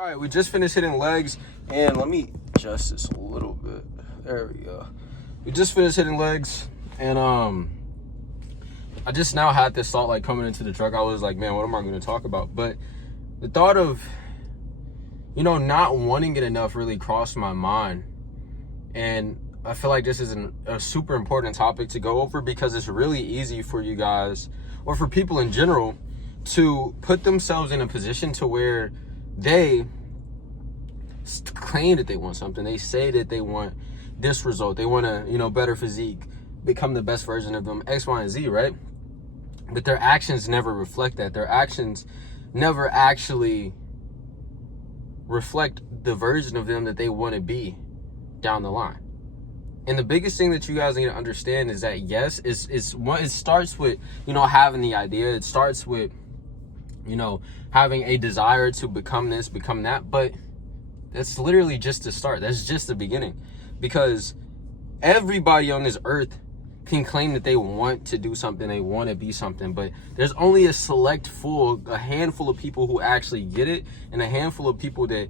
All right, we just finished hitting legs, and let me adjust this a little bit. There we go. We just finished hitting legs, and I just now had this thought like coming into the truck. I was like, man, what am I going to talk about? But the thought of, not wanting it enough really crossed my mind, and I feel like this is a super important topic to go over because it's really easy for you guys, or for people in general, to put themselves in a position to where they claim that they want something. They say that they want this result. They want a, better physique, become the best version of them, X, Y, and Z, right? But their actions never reflect that. Their actions never actually reflect the version of them that they want to be down the line. And the biggest thing that you guys need to understand is that, yes, it starts with, having the idea. It starts with, having a desire to become this, become that. But that's literally just the start. That's just the beginning. Because everybody on this earth can claim that they want to do something, they want to be something, but there's only a handful of people who actually get it, and a handful of people that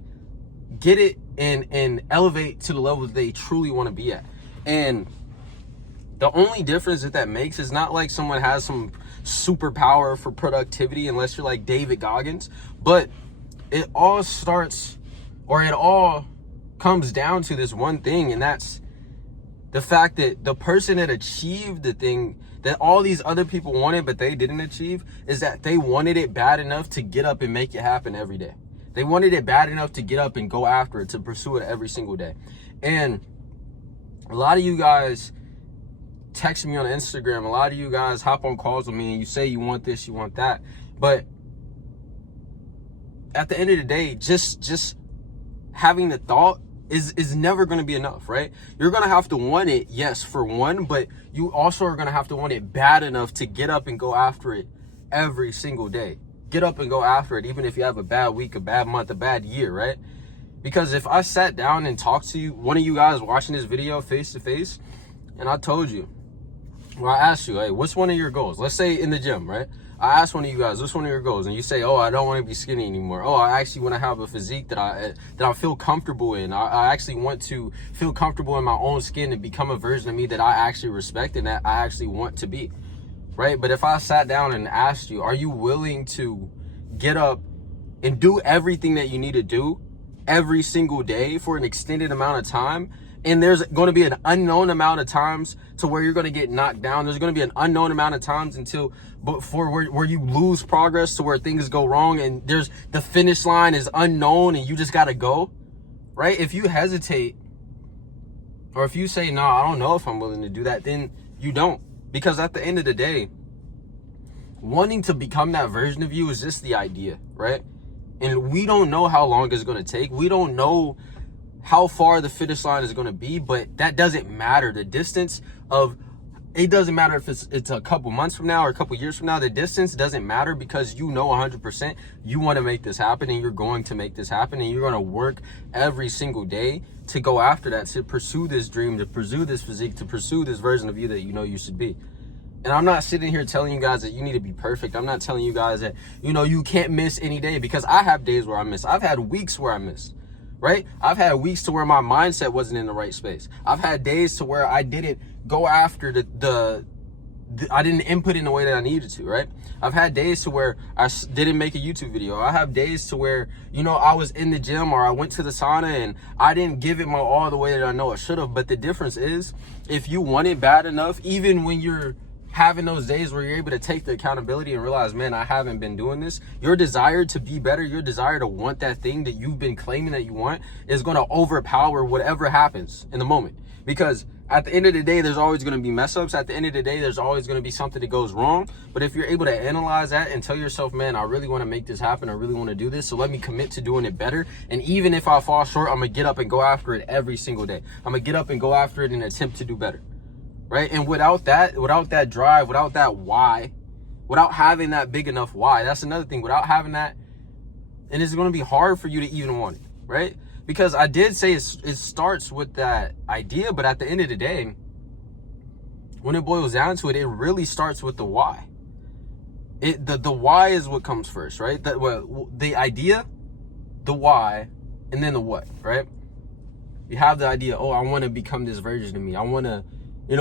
get it and elevate to the level that they truly want to be at. And the only difference that makes is not like someone has some superpower for productivity, unless you're like David Goggins, but it all comes down to this one thing, and that's the fact that the person that achieved the thing that all these other people wanted but they didn't achieve is that they wanted it bad enough to get up and make it happen every day. They wanted it bad enough to get up and go after it, to pursue it every single day. And a lot of you guys text me on Instagram. A lot of you guys hop on calls with me and you say you want this, you want that. But at the end of the day, just having the thought is never going to be enough, right? You're going to have to want it, yes, for one, but you also are going to have to want it bad enough to get up and go after it every single day. Get up and go after it, even if you have a bad week, a bad month, a bad year, right? Because if I sat down and talked to you, one of you guys watching this video face to face, and I told you, I asked you, hey, what's one of your goals? Let's say in the gym, right? I asked one of you guys, what's one of your goals? And you say, oh, I don't want to be skinny anymore. Oh, I actually want to have a physique that I feel comfortable in. I actually want to feel comfortable in my own skin and become a version of me that I actually respect and that I actually want to be, right? But if I sat down and asked you, are you willing to get up and do everything that you need to do every single day for an extended amount of time? And there's going to be an unknown amount of times to where you're going to get knocked down. There's going to be an unknown amount of times where you lose progress, to where things go wrong, and there's the finish line is unknown and you just got to go, right? If you hesitate, or if you say, no, I don't know if I'm willing to do that, then you don't. Because at the end of the day, wanting to become that version of you is just the idea, right? And we don't know how long it's going to take. We don't know how far the finish line is going to be, but that doesn't matter. The distance of it doesn't matter if it's a couple months from now or a couple years from now. The distance doesn't matter, because 100% you want to make this happen, and you're going to make this happen, and you're going to work every single day to go after that, to pursue this dream, to pursue this physique, to pursue this version of you that you should be. And I'm not sitting here telling you guys that you need to be perfect. I'm not telling you guys that, you can't miss any day, because I have days where I miss. I've had weeks where I miss. Right? I've had weeks to where my mindset wasn't in the right space. I've had days to where I didn't go after I didn't input in the way that I needed to, right? I've had days to where I didn't make a YouTube video. I have days to where, I was in the gym or I went to the sauna and I didn't give it my all the way that I know I should have. But the difference is, if you want it bad enough, even when you're having those days where you're able to take the accountability and realize, man, I haven't been doing this, your desire to be better, your desire to want that thing that you've been claiming that you want is going to overpower whatever happens in the moment. Because at the end of the day, there's always going to be mess ups. At the end of the day, there's always going to be something that goes wrong. But if you're able to analyze that and tell yourself, man, I really want to make this happen. I really want to do this. So let me commit to doing it better. And even if I fall short, I'm going to get up and go after it every single day. I'm going to get up and go after it and attempt to do better. Right? And without that drive, without that why, without having that big enough why, that's another thing. Without having that, and it's going to be hard for you to even want it, right? Because I did say it starts with that idea, but at the end of the day, when it boils down to it, it really starts with the why. The why is what comes first, right? The idea the why, and then the what, right? You have the idea, oh, I want to become this version of me. I want to,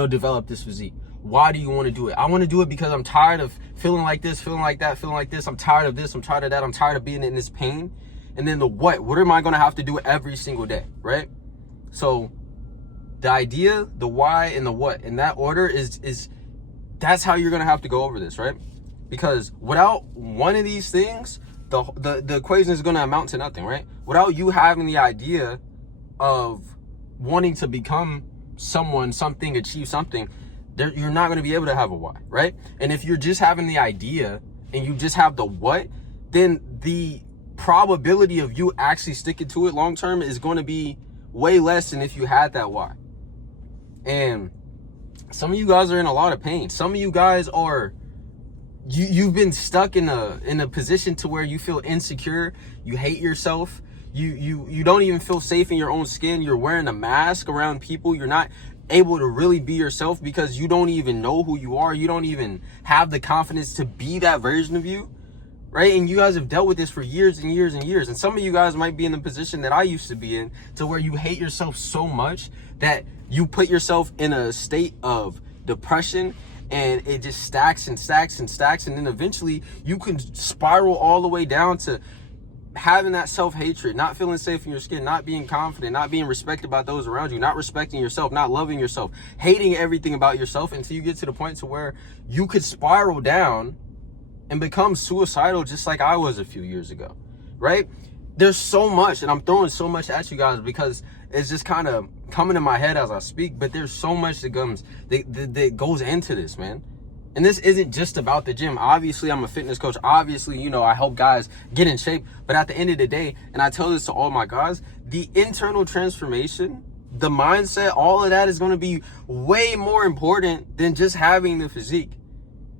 develop this physique. Why do you want to do it? I want to do it because I'm tired of feeling like this, feeling like that, feeling like this. I'm tired of this. I'm tired of that. I'm tired of being in this pain. And then the what? What am I going to have to do every single day, right? So the idea, the why, and the what, in that order is that's how you're going to have to go over this, right? Because without one of these things, the equation is going to amount to nothing, right? Without you having the idea of wanting to become someone, something, achieve something, you're not going to be able to have a why, right? And if you're just having the idea and you just have the what, then the probability of you actually sticking to it long term is going to be way less than if you had that why. And some of you guys are in a lot of pain. Some of you guys are you've been stuck in a position to where you feel insecure, you hate yourself, you don't even feel safe in your own skin. You're wearing a mask around people. You're not able to really be yourself because you don't even know who you are. You don't even have the confidence to be that version of you, right? And you guys have dealt with this for years and years and years. And some of you guys might be in the position that I used to be in, to where you hate yourself so much that you put yourself in a state of depression, and it just stacks and stacks and stacks. And then eventually you can spiral all the way down to having that self-hatred, not feeling safe in your skin, not being confident, not being respected by those around you, not respecting yourself, not loving yourself, hating everything about yourself, until you get to the point to where you could spiral down and become suicidal, just like I was a few years ago, right? There's so much, and I'm throwing so much at you guys because it's just kind of coming in my head as I speak, but there's so much that goes into this, man. And this isn't just about the gym. Obviously, I'm a fitness coach. Obviously, I help guys get in shape. But at the end of the day, and I tell this to all my guys, the internal transformation, the mindset, all of that is going to be way more important than just having the physique.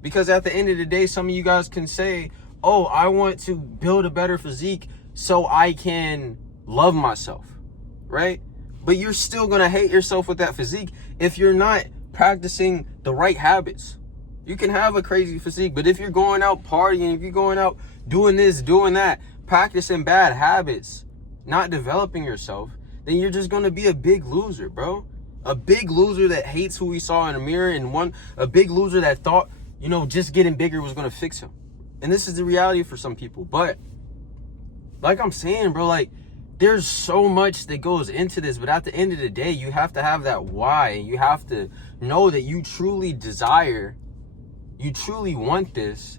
Because at the end of the day, some of you guys can say, oh, I want to build a better physique so I can love myself, right? But you're still going to hate yourself with that physique if you're not practicing the right habits. You can have a crazy physique, but if you're going out partying, if you're going out doing this, doing that, practicing bad habits, not developing yourself, then you're just going to be a big loser, bro. A big loser that hates who he saw in the mirror, and a big loser that thought, just getting bigger was going to fix him. And this is the reality for some people. But like I'm saying, bro, like there's so much that goes into this, but at the end of the day, you have to have that why. You have to know that you truly desire, you truly want this.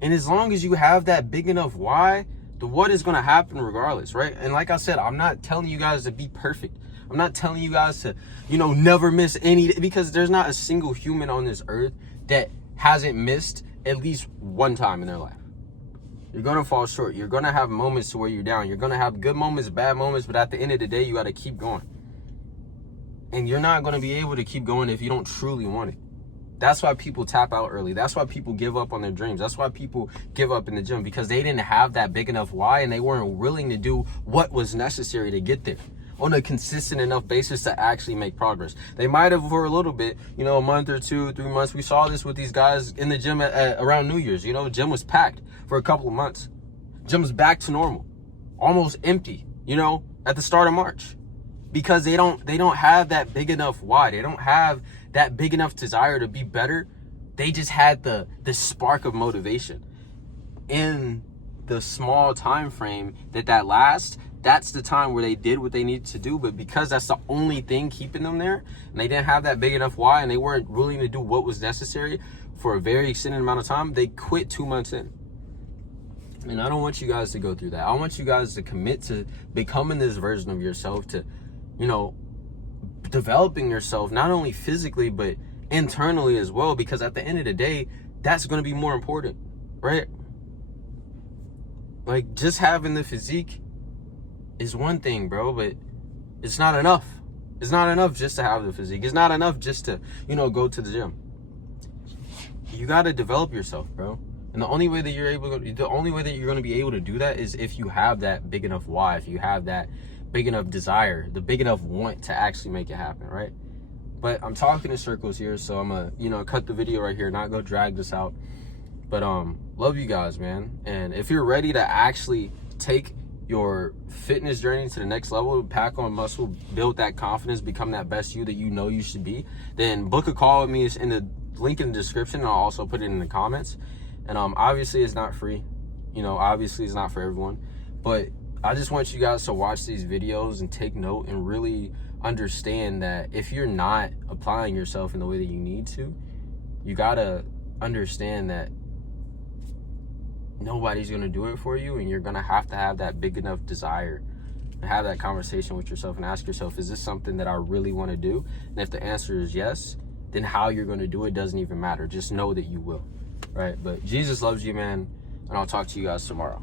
And as long as you have that big enough why, the what is going to happen regardless, right? And like I said, I'm not telling you guys to be perfect. I'm not telling you guys to, never miss any, because there's not a single human on this earth that hasn't missed at least one time in their life. You're going to fall short. You're going to have moments to where you're down. You're going to have good moments, bad moments, but at the end of the day, you got to keep going. And you're not going to be able to keep going if you don't truly want it. That's why people tap out early. That's why people give up on their dreams. That's why people give up in the gym, because they didn't have that big enough why, and they weren't willing to do what was necessary to get there on a consistent enough basis to actually make progress. They might have for a little bit, a month or 2, 3 months. We saw this with these guys in the gym at around New Year's. The gym was packed for a couple of months. Gym was back to normal, almost empty, at the start of March, because they don't have that big enough why. They don't have that big enough desire to be better. They just had the spark of motivation. In the small time frame that lasts, that's the time where they did what they needed to do. But because that's the only thing keeping them there, and they didn't have that big enough why, and they weren't willing to do what was necessary for a very extended amount of time, they quit 2 months in. And I don't want you guys to go through that. I want you guys to commit to becoming this version of yourself, to, developing yourself, not only physically, but internally as well, because at the end of the day, that's going to be more important, right? Like, just having the physique is one thing, bro, but it's not enough. It's not enough just to have the physique. It's not enough just to, go to the gym. You got to develop yourself, bro. And the only way that you're going to be able to do that is if you have that big enough why, if you have that big enough desire, the big enough want to actually make it happen, right? But I'm talking in circles here, so I'm gonna cut the video right here, not go drag this out. But love you guys, man. And if you're ready to actually take your fitness journey to the next level, pack on muscle, build that confidence, become that best you that you know you should be, then book a call with me. It's in the link in the description, and I'll also put it in the comments. And obviously it's not free, you know, obviously it's not for everyone, but I just want you guys to watch these videos and take note and really understand that if you're not applying yourself in the way that you need to, you gotta understand that nobody's gonna do it for you, and you're gonna have to have that big enough desire and have that conversation with yourself and ask yourself, is this something that I really want to do? And if the answer is yes, then how you're going to do it doesn't even matter. Just know that you will, right? But Jesus loves you, man, and I'll talk to you guys tomorrow.